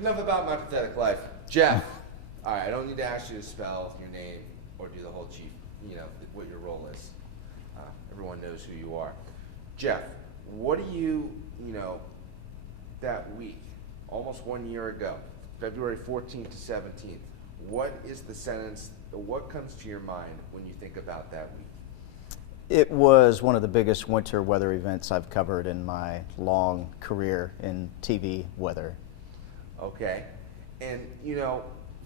enough about my pathetic life. Jeff, all right, I don't need to ask you to spell your name or do the whole chief, what your role is. Everyone knows who you are. Jeff, what do you, that week, almost 1 year ago, February 14th to 17th, what is the sentence, what comes to your mind when you think about that week? It was one of the biggest winter weather events I've covered in my long career in TV weather. Okay. And,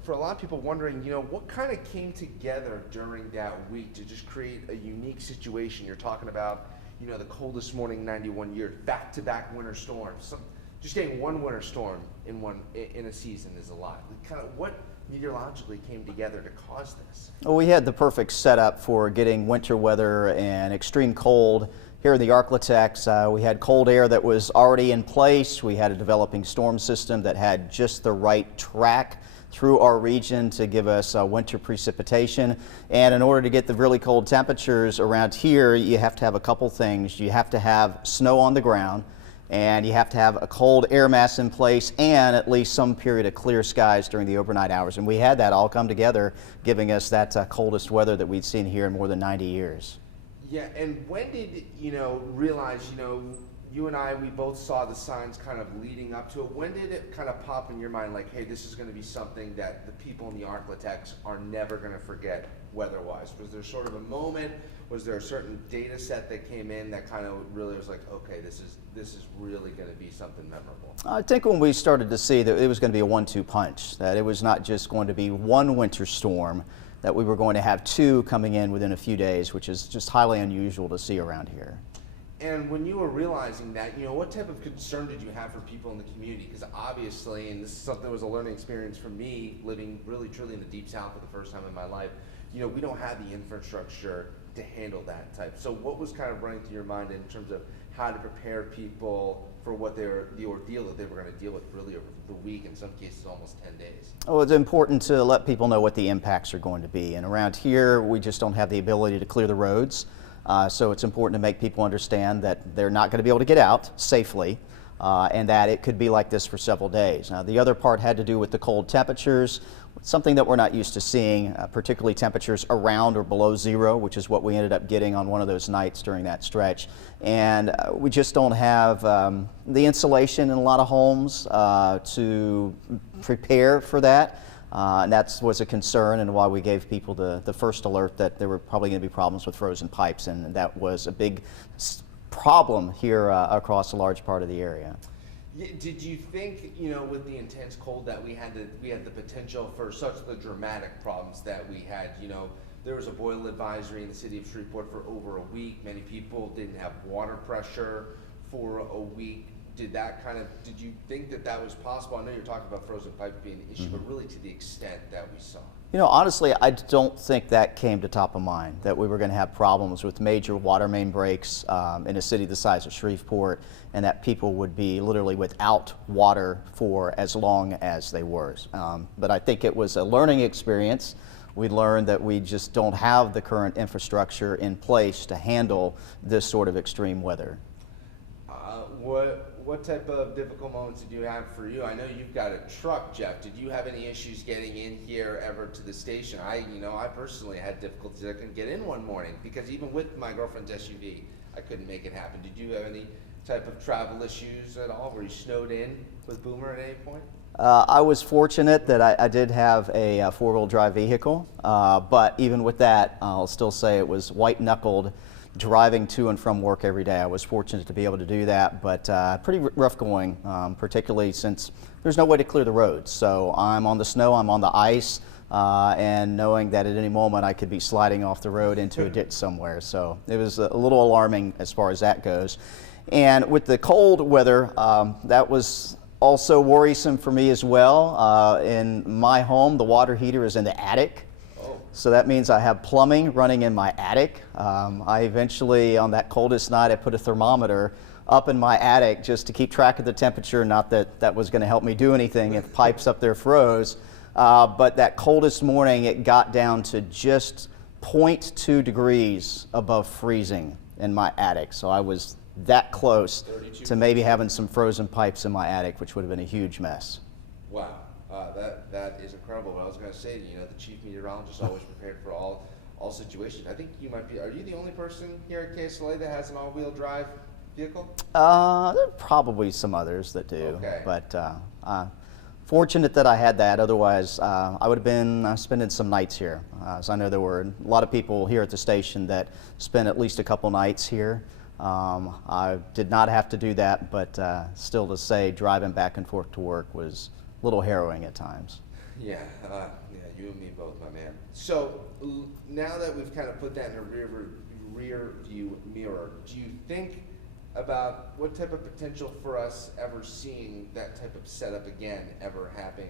for a lot of people wondering, what kind of came together during that week to just create a unique situation? You're talking about, the coldest morning in 91 years, back-to-back winter storms. Just getting one winter storm in a season is a lot. Kind of what meteorologically came together to cause this? Well, we had the perfect setup for getting winter weather and extreme cold. Here in the Arklatex, we had cold air that was already in place. We had a developing storm system that had just the right track through our region to give us winter precipitation. And in order to get the really cold temperatures around here, you have to have a couple things. You have to have snow on the ground, and you have to have a cold air mass in place and at least some period of clear skies during the overnight hours. And we had that all come together, giving us that coldest weather that we'd seen here in more than 90 years. Yeah, and when did realize, you and I, we both saw the signs kind of leading up to it. When did it kind of pop in your mind like, hey, this is going to be something that the people in the Arklatex are never going to forget weather-wise? Was there sort of a moment? Was there a certain data set that came in that kind of really was like, okay, this is really going to be something memorable? I think when we started to see that it was going to be a 1-2 punch, that it was not just going to be one winter storm, that we were going to have two coming in within a few days, which is just highly unusual to see around here. And when you were realizing that, what type of concern did you have for people in the community? Because obviously, and this is something that was a learning experience for me, living really truly in the Deep South for the first time in my life, we don't have the infrastructure to handle that type. So what was kind of running through your mind in terms of how to prepare people for what the ordeal that they were going to deal with really over the week, in some cases almost 10 days? Oh, it's important to let people know what the impacts are going to be. And around here, we just don't have the ability to clear the roads. So it's important to make people understand that they're not going to be able to get out safely and that it could be like this for several days. Now, the other part had to do with the cold temperatures, something that we're not used to seeing, particularly temperatures around or below zero, which is what we ended up getting on one of those nights during that stretch. And we just don't have the insulation in a lot of homes to prepare for that. And that was a concern, and why we gave people the first alert that there were probably going to be problems with frozen pipes, and that was a big problem here across a large part of the area. Yeah, did you think, with the intense cold that we had the potential for such the dramatic problems that we had? There was a boil advisory in the city of Shreveport for over a week. Many people didn't have water pressure for a week. Did you think that was possible? I know you're talking about frozen pipe being an issue, but really to the extent that we saw. Honestly, I don't think that came to top of mind, that we were going to have problems with major water main breaks in a city the size of Shreveport, and that people would be literally without water for as long as they were. But I think it was a learning experience. We learned that we just don't have the current infrastructure in place to handle this sort of extreme weather. What type of difficult moments did you have for you? I know you've got a truck, Jeff. Did you have any issues getting in here ever to the station? I personally had difficulties. I couldn't get in one morning because even with my girlfriend's SUV, I couldn't make it happen. Did you have any type of travel issues at all? Were you snowed in with Boomer at any point? I was fortunate that I did have a four-wheel drive vehicle, but even with that, I'll still say it was white-knuckled driving to and from work every day. I was fortunate to be able to do that, but pretty rough going, particularly since there's no way to clear the roads. So I'm on the snow, I'm on the ice, and knowing that at any moment I could be sliding off the road into a ditch somewhere. So it was a little alarming as far as that goes. And with the cold weather, that was also worrisome for me as well. In my home, the water heater is in the attic. So that means I have plumbing running in my attic. I eventually, on that coldest night, I put a thermometer up in my attic just to keep track of the temperature. Not that that was going to help me do anything if pipes up there froze. But that coldest morning, it got down to just 0.2 degrees above freezing in my attic. So I was that close to maybe having some frozen pipes in my attic, which would have been a huge mess. Wow. that is incredible. But I was going to say, you know, the chief meteorologist is always prepared for all situations. I think you might be. Are you the only person here at KSLA that has an all-wheel drive vehicle? There are probably some others that do, Okay. but fortunate that I had that. Otherwise, I would have been spending some nights here. So I know there were a lot of people here at the station that spent at least a couple nights here. I did not have to do that, but still to say driving back and forth to work was a little harrowing at times. Yeah, you and me both, my man. So now that we've kind of put that in a rear view mirror, do you think about what type of potential for us ever seeing that type of setup again ever happening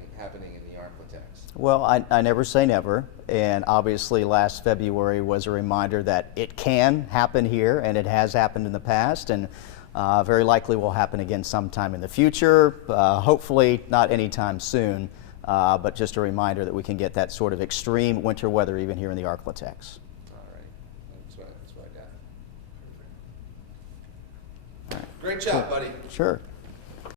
in the Arklatex? Well, I never say never, and obviously last February was a reminder that it can happen here, and it has happened in the past, and very likely will happen again sometime in the future, hopefully not anytime soon, but just a reminder that we can get that sort of extreme winter weather even here in the Arklatex. All right, that's what I got. Great job, buddy. Sure.